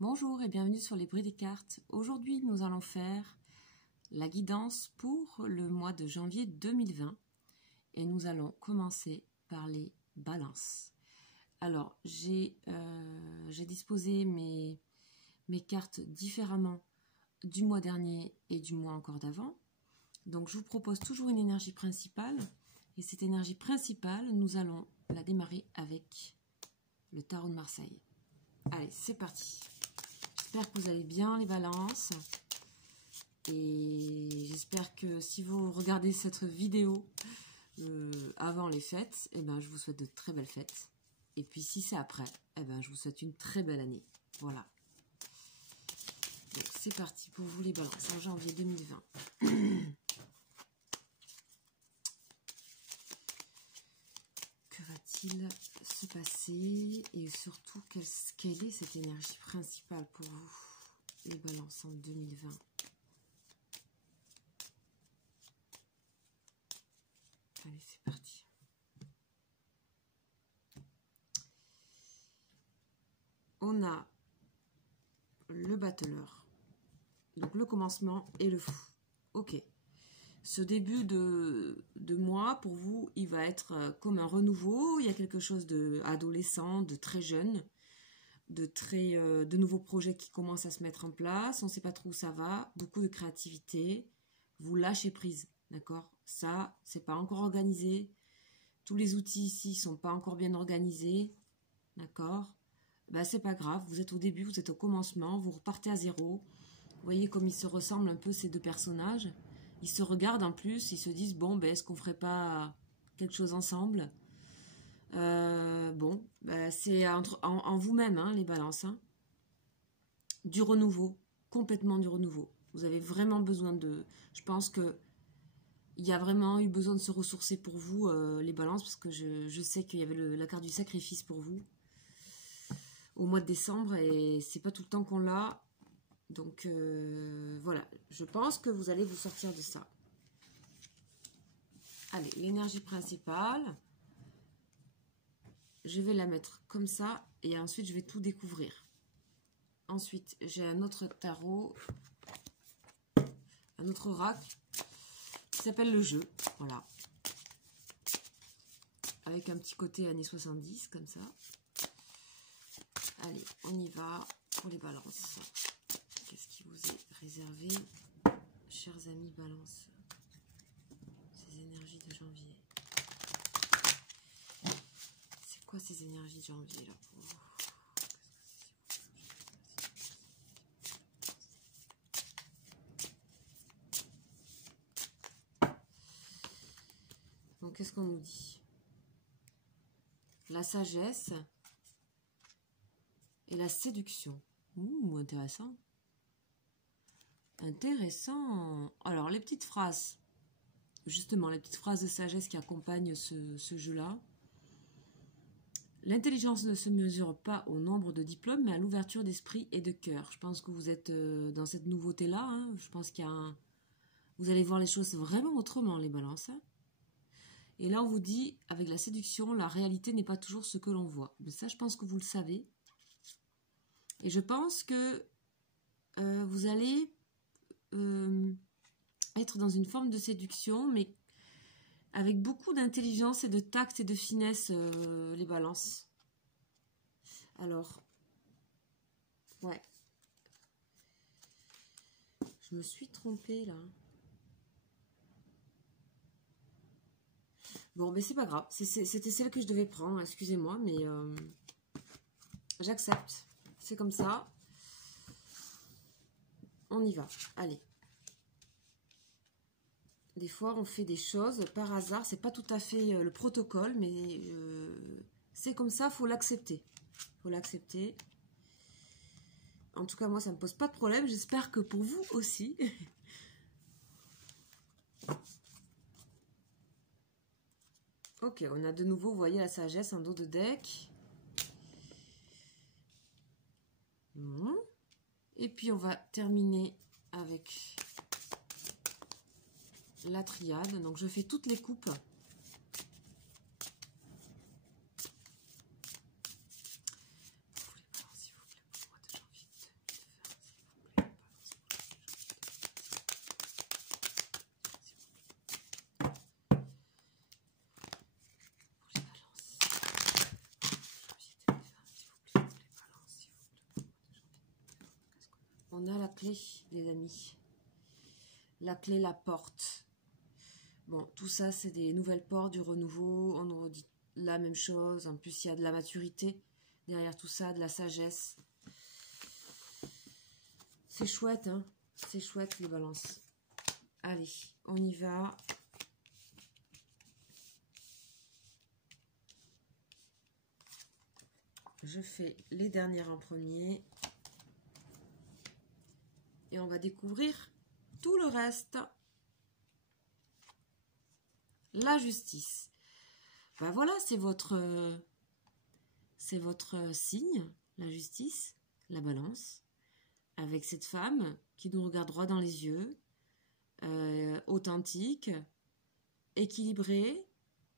Bonjour et bienvenue sur les bruits des cartes. Aujourd'hui, nous allons faire la guidance pour le mois de janvier 2020 et nous allons commencer par les balances. Alors, j'ai disposé mes cartes différemment du mois dernier et du mois encore d'avant. Donc, je vous propose toujours une énergie principale et cette énergie principale, nous allons la démarrer avec le tarot de Marseille. Allez, c'est parti. J'espère que vous allez bien les balances et j'espère que si vous regardez cette vidéo avant les fêtes, eh ben, je vous souhaite de très belles fêtes. Et puis si c'est après, eh ben, je vous souhaite une très belle année. Voilà. Donc c'est parti pour vous les balances en janvier 2020. Que va-t-il se passer et surtout quelle est cette énergie principale pour vous les balances en 2020? Allez, c'est parti. On a le battleur, donc le commencement et le fou. Ok. Ce début de mois, pour vous, il va être comme un renouveau. Il y a quelque chose d'adolescent, de très jeune, de nouveaux projets qui commencent à se mettre en place. On ne sait pas trop où ça va. Beaucoup de créativité. Vous lâchez prise, d'accord? Ça, c'est pas encore organisé. Tous les outils ici sont pas encore bien organisés, d'accord? Ben, c'est pas grave. Vous êtes au début, vous êtes au commencement. Vous repartez à zéro. Vous voyez comme ils se ressemblent un peu ces deux personnages. Ils se regardent en plus, ils se disent, bon, ben, est-ce qu'on ferait pas quelque chose ensemble? Bon, ben, c'est en vous-même, hein, les balances. Hein. Du renouveau, complètement du renouveau. Vous avez vraiment besoin de... Je pense que il y a vraiment eu besoin de se ressourcer pour vous, les balances, parce que je sais qu'il y avait la carte du sacrifice pour vous au mois de décembre, et c'est pas tout le temps qu'on l'a. Donc voilà, je pense que vous allez vous sortir de ça. Allez, l'énergie principale, je vais la mettre comme ça et ensuite je vais tout découvrir. Ensuite, j'ai un autre tarot, un autre oracle qui s'appelle le jeu, voilà. Avec un petit côté années 70 comme ça. Allez, on y va pour les balances. Qu'est-ce qui vous est réservé, chers amis balance, ces énergies de janvier? C'est quoi ces énergies de janvier là pour vous? Donc qu'est-ce qu'on nous dit? La sagesse et la séduction. Ouh, intéressant. Intéressant. Alors, les petites phrases, justement, les petites phrases de sagesse qui accompagnent ce jeu-là. L'intelligence ne se mesure pas au nombre de diplômes, mais à l'ouverture d'esprit et de cœur. Je pense que vous êtes dans cette nouveauté-là. Hein. Je pense qu'il y a vous allez voir les choses vraiment autrement, les balances. Hein. Et là, on vous dit, avec la séduction, la réalité n'est pas toujours ce que l'on voit. Mais ça, je pense que vous le savez. Et je pense que vous allez... être dans une forme de séduction, mais avec beaucoup d'intelligence et de tact et de finesse, les balances. Alors, ouais. Je me suis trompée, là. Bon, mais c'est pas grave. C'était celle que je devais prendre, excusez-moi, mais j'accepte. C'est comme ça. On y va. Allez. Des fois, on fait des choses par hasard. C'est pas tout à fait le protocole, mais c'est comme ça. Faut l'accepter. Faut l'accepter. En tout cas, moi, ça me pose pas de problème. J'espère que pour vous aussi. Ok, on a de nouveau, vous voyez, la sagesse en dos de deck. Bon. Et puis, on va terminer avec la triade. Donc, je fais toutes les coupes. S'il vous plaît, pour le mois de janvier on a la clé, les amis. La clé, la porte. Bon, tout ça, c'est des nouvelles portes, du renouveau. On nous redit la même chose. En plus, il y a de la maturité derrière tout ça, de la sagesse. C'est chouette, hein. C'est chouette, les balances. Allez, on y va. Je fais les dernières en premier. Et on va découvrir tout le reste. La justice. Ben voilà, c'est votre signe, la justice, la balance. Avec cette femme qui nous regarde droit dans les yeux, authentique, équilibrée,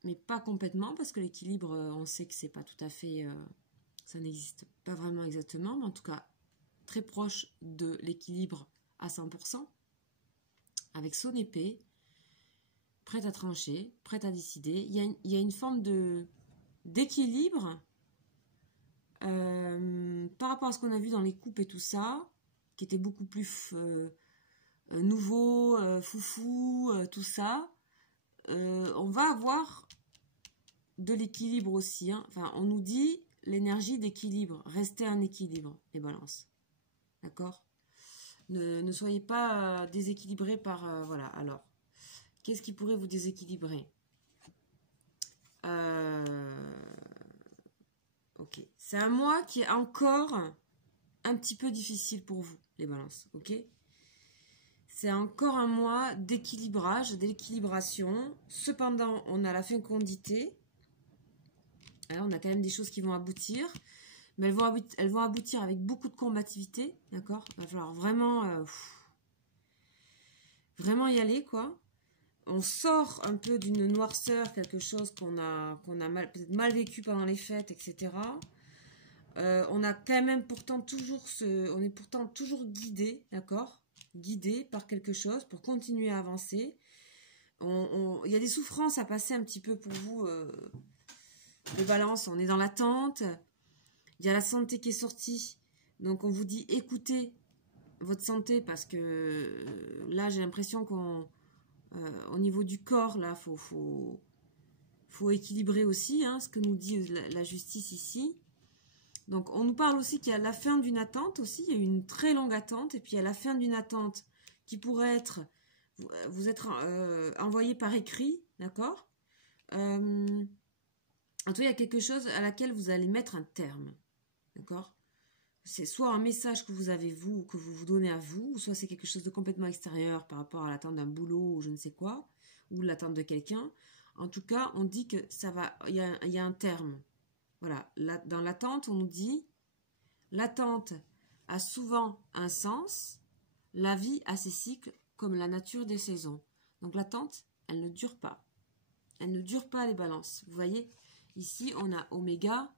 mais pas complètement, parce que l'équilibre, on sait que c'est pas tout à fait, ça n'existe pas vraiment exactement, mais en tout cas très proche de l'équilibre à 100%, avec son épée, prête à trancher, prête à décider. Il y a une forme d'équilibre par rapport à ce qu'on a vu dans les coupes et tout ça, qui était beaucoup plus nouveau, foufou, tout ça. On va avoir de l'équilibre aussi. Hein. Enfin, on nous dit l'énergie d'équilibre. Restez en équilibre, les balances. D'accord ? Ne soyez pas déséquilibrés par... voilà, alors. Qu'est-ce qui pourrait vous déséquilibrer ? Ok. C'est un mois qui est encore un petit peu difficile pour vous, les balances. Ok ? C'est encore un mois d'équilibrage, d'équilibration. Cependant, on a la fécondité. Alors, on a quand même des choses qui vont aboutir. Mais elles vont aboutir avec beaucoup de combativité. D'accord ? Il va falloir vraiment, vraiment y aller, quoi. On sort un peu d'une noirceur, quelque chose qu'on a peut-être mal vécu pendant les fêtes, etc. On a quand même pourtant toujours on est pourtant toujours guidé, d'accord ? Guidé par quelque chose pour continuer à avancer. Il y a des souffrances à passer un petit peu pour vous, les balances. On est dans l'attente. Il y a la santé qui est sortie. Donc on vous dit écoutez votre santé parce que là j'ai l'impression qu'on au niveau du corps là faut équilibrer aussi hein, ce que nous dit la justice ici. Donc on nous parle aussi qu'il y a la fin d'une attente aussi, il y a une très longue attente et puis il y a la fin d'une attente qui pourrait être vous être envoyé par écrit, d'accord. En tout cas, il y a quelque chose à laquelle vous allez mettre un terme, d'accord. C'est soit un message que vous avez vous, que vous vous donnez à vous, ou soit c'est quelque chose de complètement extérieur par rapport à l'attente d'un boulot ou je ne sais quoi, ou l'attente de quelqu'un. En tout cas, on dit que ça va, il y a un terme. Voilà, dans l'attente, on nous dit, l'attente a souvent un sens, la vie a ses cycles comme la nature des saisons. Donc l'attente, elle ne dure pas. Elle ne dure pas les balances. Vous voyez, ici, on a oméga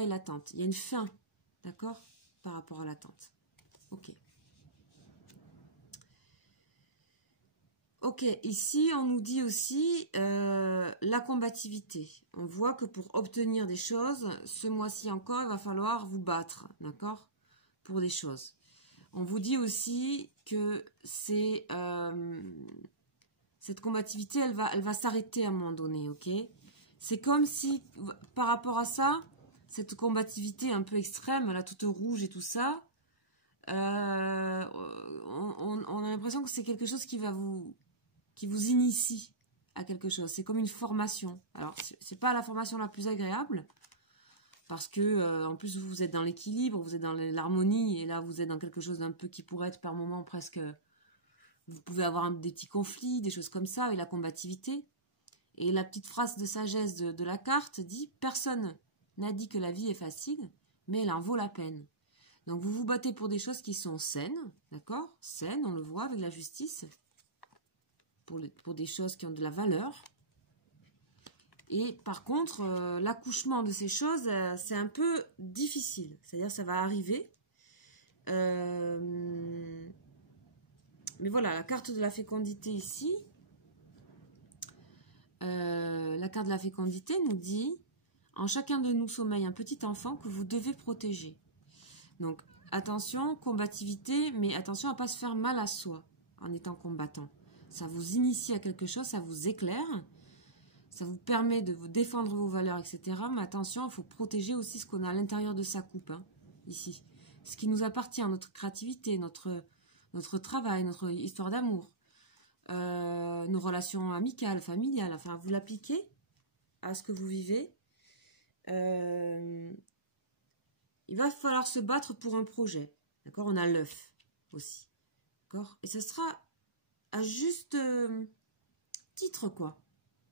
et l'attente. Il y a une fin, d'accord, par rapport à l'attente. Ok. Ok, ici, on nous dit aussi la combativité. On voit que pour obtenir des choses, ce mois-ci encore, il va falloir vous battre, d'accord, pour des choses. On vous dit aussi que c'est cette combativité, elle va s'arrêter à un moment donné, ok. C'est comme si, par rapport à ça, cette combativité un peu extrême, là, toute rouge et tout ça, on a l'impression que c'est quelque chose qui vous initie à quelque chose. C'est comme une formation. Alors, c'est pas la formation la plus agréable, parce que, en plus, vous êtes dans l'équilibre, vous êtes dans l'harmonie, et là, vous êtes dans quelque chose d'un peu qui pourrait être par moment presque... Vous pouvez avoir des petits conflits, des choses comme ça, et la combativité. Et la petite phrase de sagesse de la carte dit « Personne n'a dit que la vie est facile, mais elle en vaut la peine. » Donc vous vous battez pour des choses qui sont saines, d'accord ? Saines, on le voit avec la justice, pour des choses qui ont de la valeur. Et par contre, l'accouchement de ces choses, c'est un peu difficile. C'est-à-dire ça va arriver. Mais voilà, la carte de la fécondité ici, la carte de la fécondité nous dit « En chacun de nous sommeille un petit enfant que vous devez protéger. » Donc, attention, combativité, mais attention à ne pas se faire mal à soi en étant combattant. Ça vous initie à quelque chose, ça vous éclaire, ça vous permet de vous défendre vos valeurs, etc. Mais attention, il faut protéger aussi ce qu'on a à l'intérieur de sa coupe, hein, ici. Ce qui nous appartient, notre créativité, notre travail, notre histoire d'amour, nos relations amicales, familiales, enfin, vous l'appliquez à ce que vous vivez. Il va falloir se battre pour un projet, d'accord? On a l'œuf aussi, d'accord? Et ça sera à juste titre, quoi.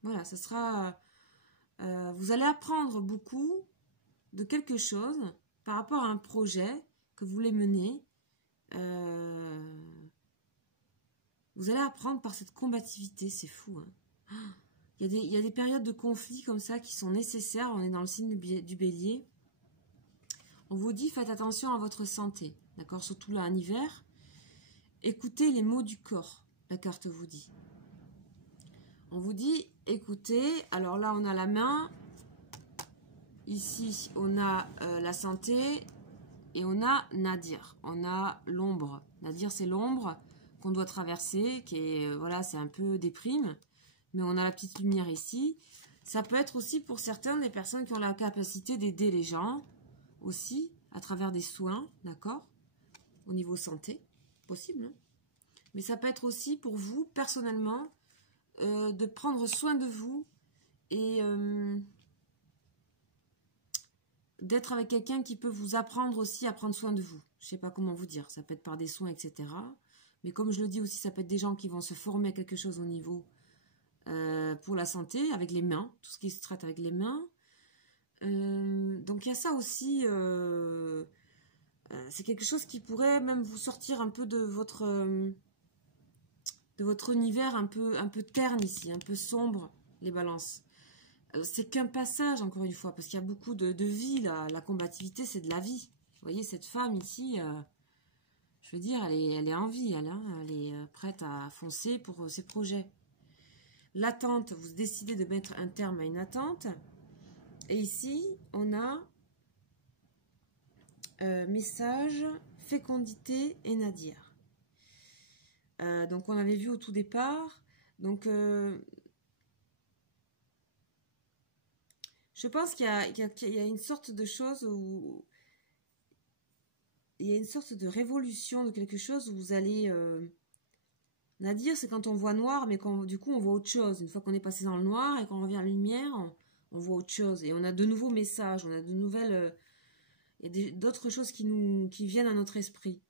Voilà, ça sera... vous allez apprendre beaucoup de quelque chose par rapport à un projet que vous voulez mener. Vous allez apprendre par cette combativité, c'est fou, hein. Il y a des périodes de conflit comme ça qui sont nécessaires. On est dans le signe du bélier. On vous dit, faites attention à votre santé, d'accord? Surtout là, en hiver. Écoutez les mots du corps, la carte vous dit. On vous dit, écoutez, alors là, on a la main. Ici, on a la santé. Et on a Nadir. On a l'ombre. Nadir, c'est l'ombre qu'on doit traverser, qui est, voilà, c'est un peu déprime. Mais on a la petite lumière ici. Ça peut être aussi pour certains des personnes qui ont la capacité d'aider les gens aussi à travers des soins, d'accord? Au niveau santé, possible. Hein, mais ça peut être aussi pour vous, personnellement, de prendre soin de vous et d'être avec quelqu'un qui peut vous apprendre aussi à prendre soin de vous. Je ne sais pas comment vous dire. Ça peut être par des soins, etc. Mais comme je le dis aussi, ça peut être des gens qui vont se former à quelque chose au niveau... pour la santé, avec les mains, tout ce qui se traite avec les mains. Donc il y a ça aussi, c'est quelque chose qui pourrait même vous sortir un peu de votre univers un peu terne ici, un peu sombre, les balances. C'est qu'un passage, encore une fois, parce qu'il y a beaucoup de vie, là. La combativité, c'est de la vie. Vous voyez, cette femme ici, je veux dire, elle est en vie, elle est prête à foncer pour ses projets. L'attente, vous décidez de mettre un terme à une attente. Et ici, on a message, fécondité et Nadir. Donc, on avait vu au tout départ. Donc, je pense qu'il y a une sorte de chose où... Il y a une sorte de révolution de quelque chose où vous allez... Nadir, c'est quand on voit noir, mais du coup, on voit autre chose. Une fois qu'on est passé dans le noir et qu'on revient à la lumière, on voit autre chose. Et on a de nouveaux messages, on a de nouvelles... il y a d'autres choses qui viennent à notre esprit.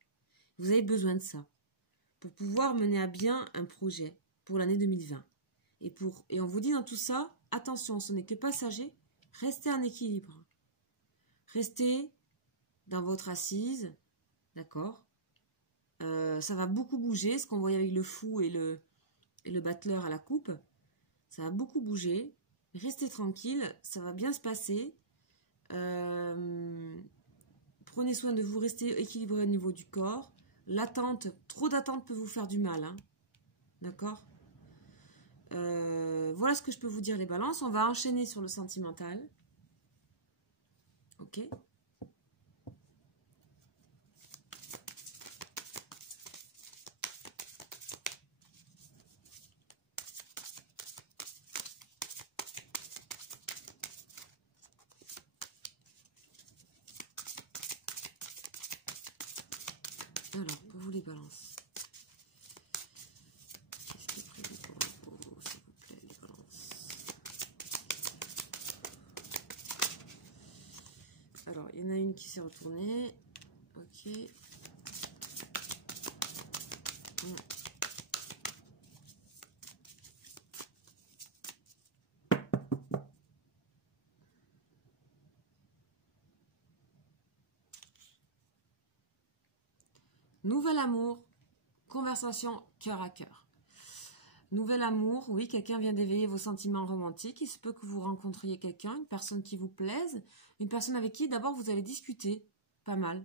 Vous avez besoin de ça pour pouvoir mener à bien un projet pour l'année 2020. Et on vous dit dans tout ça, attention, ce n'est que passager, restez en équilibre. Restez dans votre assise, d'accord? Ça va beaucoup bouger, ce qu'on voyait avec le fou et le battleur à la coupe. Ça va beaucoup bouger. Restez tranquille, ça va bien se passer. Prenez soin de vous, restez équilibré au niveau du corps. L'attente, trop d'attente peut vous faire du mal. Hein, d'accord? Voilà ce que je peux vous dire, les balances. On va enchaîner sur le sentimental. Ok? Alors, pour vous les balances. Qu'est-ce qui est prévu pour vous, s'il vous plaît, les balances? Alors, il y en a une qui s'est retournée. Ok. Nouvel amour, conversation cœur à cœur. Nouvel amour, oui, quelqu'un vient d'éveiller vos sentiments romantiques. Il se peut que vous rencontriez quelqu'un, une personne qui vous plaise, une personne avec qui d'abord vous allez discuter, pas mal.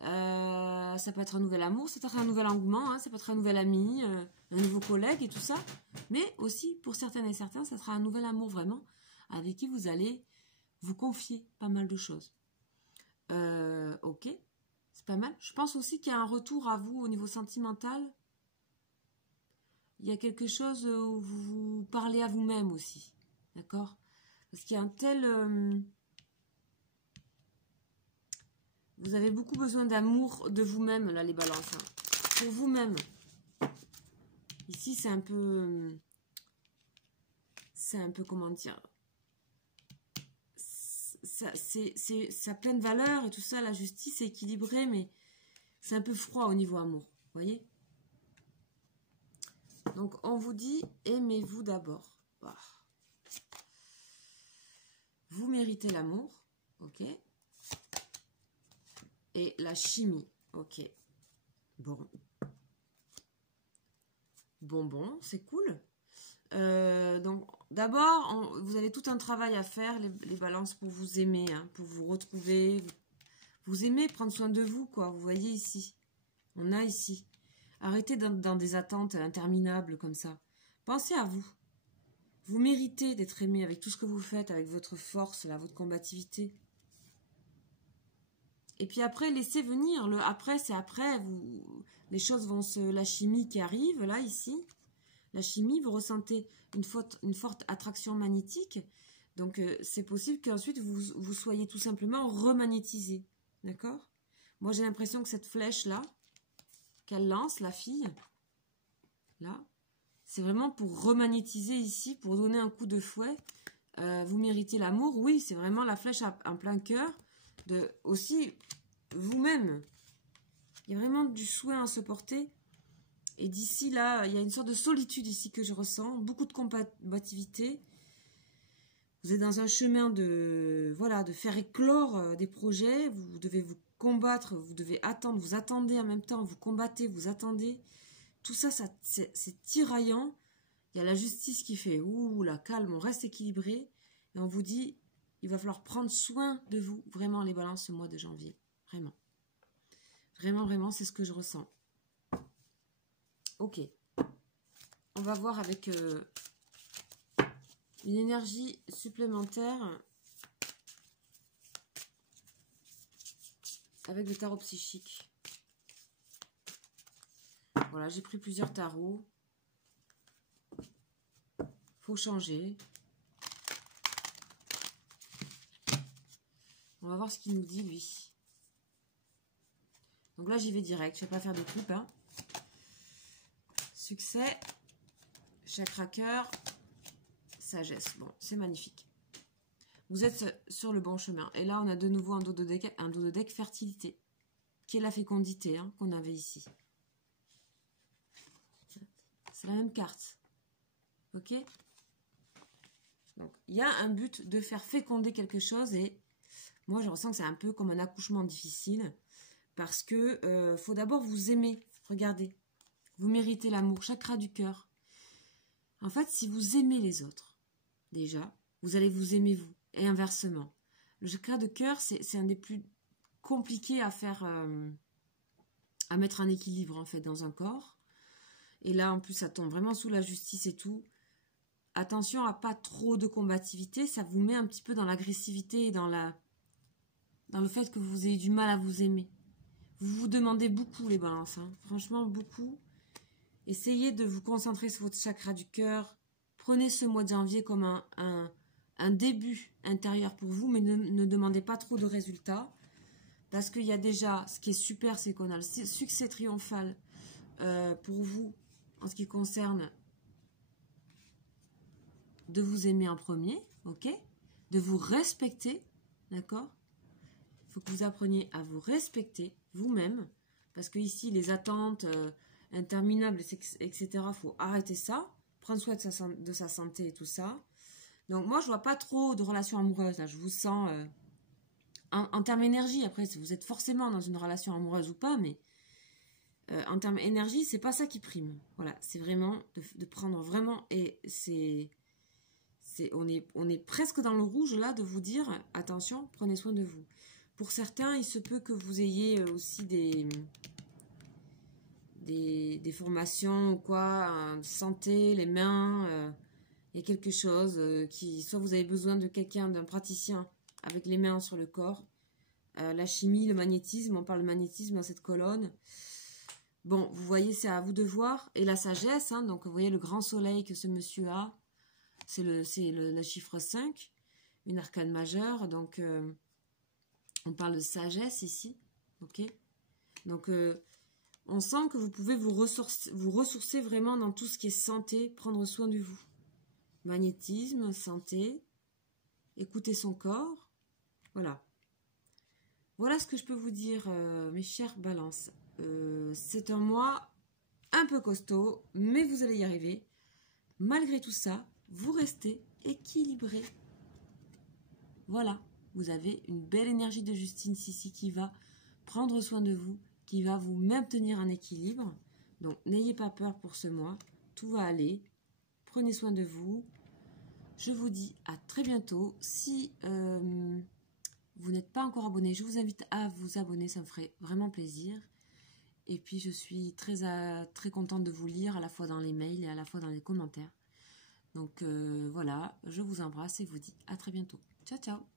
Ça peut être un nouvel amour, ça peut être un nouvel engouement, hein, ça peut être un nouvel ami, un nouveau collègue et tout ça. Mais aussi, pour certaines et certains, ça sera un nouvel amour vraiment, avec qui vous allez vous confier pas mal de choses. Ok, C'est pas mal. Je pense aussi qu'il y a un retour à vous au niveau sentimental. Il y a quelque chose où vous parlez à vous-même aussi. D'accord? Parce qu'il y a un tel... vous avez beaucoup besoin d'amour de vous-même, là, les balances. Hein. Pour vous-même. Ici, c'est un peu... comment dire... ça pleine valeur et tout ça, la justice est équilibrée, mais c'est un peu froid au niveau amour. Vous voyez? Donc, on vous dit, aimez-vous d'abord. Bah. Vous méritez l'amour. Ok. Et la chimie. Ok. Bon. Bonbon, c'est cool. Donc, d'abord, vous avez tout un travail à faire, les balances, pour vous aimer, hein, pour vous retrouver. Vous aimez prendre soin de vous, quoi. Vous voyez ici. On a ici. Arrêtez dans des attentes interminables comme ça. Pensez à vous. Vous méritez d'être aimé avec tout ce que vous faites, avec votre force, là, votre combativité. Et puis après, laissez venir. Le après, c'est après. Les choses vont se... La chimie qui arrive, là, ici. La chimie, vous ressentez une forte attraction magnétique. Donc, c'est possible qu'ensuite, vous soyez tout simplement remagnétisé. D'accord? Moi, j'ai l'impression que cette flèche-là, qu'elle lance, la fille, là, c'est vraiment pour remagnétiser ici, pour donner un coup de fouet. Vous méritez l'amour. Oui, c'est vraiment la flèche en plein cœur. Aussi, vous-même. Il y a vraiment du soin à se porter. Et d'ici, là, il y a une sorte de solitude ici que je ressens. Beaucoup de combativité. Vous êtes dans un chemin de faire éclore des projets. Vous devez vous combattre, vous devez attendre, vous attendez en même temps, vous combattez, vous attendez. Tout ça, c'est tiraillant. Il y a la justice qui fait, ouh, la calme, on reste équilibré. Et on vous dit, il va falloir prendre soin de vous, vraiment, les balances, ce mois de janvier. Vraiment. Vraiment, vraiment, c'est ce que je ressens. Ok. On va voir avec une énergie supplémentaire avec le tarot psychique. Voilà, j'ai pris plusieurs tarots. Faut changer. On va voir ce qu'il nous dit, lui. Donc là, j'y vais direct. Je ne vais pas faire de coupe. Hein. Succès. Chakra cœur. Sagesse. Bon, c'est magnifique. Vous êtes sur le bon chemin. Et là, on a de nouveau un dos de deck fertilité. Qui est la fécondité hein, qu'on avait ici. C'est la même carte. Ok? Donc, il y a un but de faire féconder quelque chose. Et moi, je ressens que c'est un peu comme un accouchement difficile. Parce que faut d'abord vous aimer. Regardez. Vous méritez l'amour. Chakra du cœur. En fait, si vous aimez les autres, déjà, vous allez vous aimer vous. Et inversement. Le chakra de cœur, c'est un des plus compliqués à faire, à mettre en équilibre, en fait, dans un corps. Et là, en plus, ça tombe vraiment sous la justice et tout. Attention à pas trop de combativité. Ça vous met un petit peu dans l'agressivité et dans le fait que vous ayez du mal à vous aimer. Vous vous demandez beaucoup, les balances. Hein. Franchement, beaucoup. Essayez de vous concentrer sur votre chakra du cœur. Prenez ce mois de janvier comme un début intérieur pour vous, mais ne demandez pas trop de résultats. Parce qu'il y a déjà, ce qui est super, c'est qu'on a le succès triomphal pour vous, en ce qui concerne de vous aimer en premier, ok? De vous respecter, d'accord? Il faut que vous appreniez à vous respecter vous-même, parce que ici, les attentes interminables, etc., il faut arrêter ça, prendre soin de sa santé et tout ça. Donc moi, je vois pas trop de relations amoureuses, là, je vous sens... en termes énergie, après, si vous êtes forcément dans une relation amoureuse ou pas, mais en termes énergie, c'est pas ça qui prime. Voilà, c'est vraiment de prendre vraiment... Et on est presque dans le rouge, là, de vous dire, attention, prenez soin de vous. Pour certains, il se peut que vous ayez aussi des formations ou quoi, santé, les mains, il y a quelque chose qui... Soit vous avez besoin de quelqu'un, d'un praticien avec les mains sur le corps, la chimie, le magnétisme, on parle de magnétisme dans cette colonne. Bon, vous voyez, c'est à vous de voir. Et la sagesse, hein, donc vous voyez le grand soleil que ce monsieur a, c'est le chiffre 5, une arcane majeure, donc on parle de sagesse ici, ok. Donc on sent que vous pouvez vous ressourcer vraiment dans tout ce qui est santé, prendre soin de vous. Magnétisme, santé, écouter son corps, voilà. Voilà ce que je peux vous dire, mes chères balances. C'est un mois un peu costaud, mais vous allez y arriver. Malgré tout ça, vous restez équilibré. Voilà, vous avez une belle énergie de Justine ici qui va prendre soin de vous, qui va vous maintenir en équilibre. Donc, n'ayez pas peur pour ce mois. Tout va aller. Prenez soin de vous. Je vous dis à très bientôt. Si vous n'êtes pas encore abonné, je vous invite à vous abonner. Ça me ferait vraiment plaisir. Et puis, je suis très contente de vous lire à la fois dans les mails et à la fois dans les commentaires. Donc, voilà, je vous embrasse et vous dis à très bientôt. Ciao, ciao!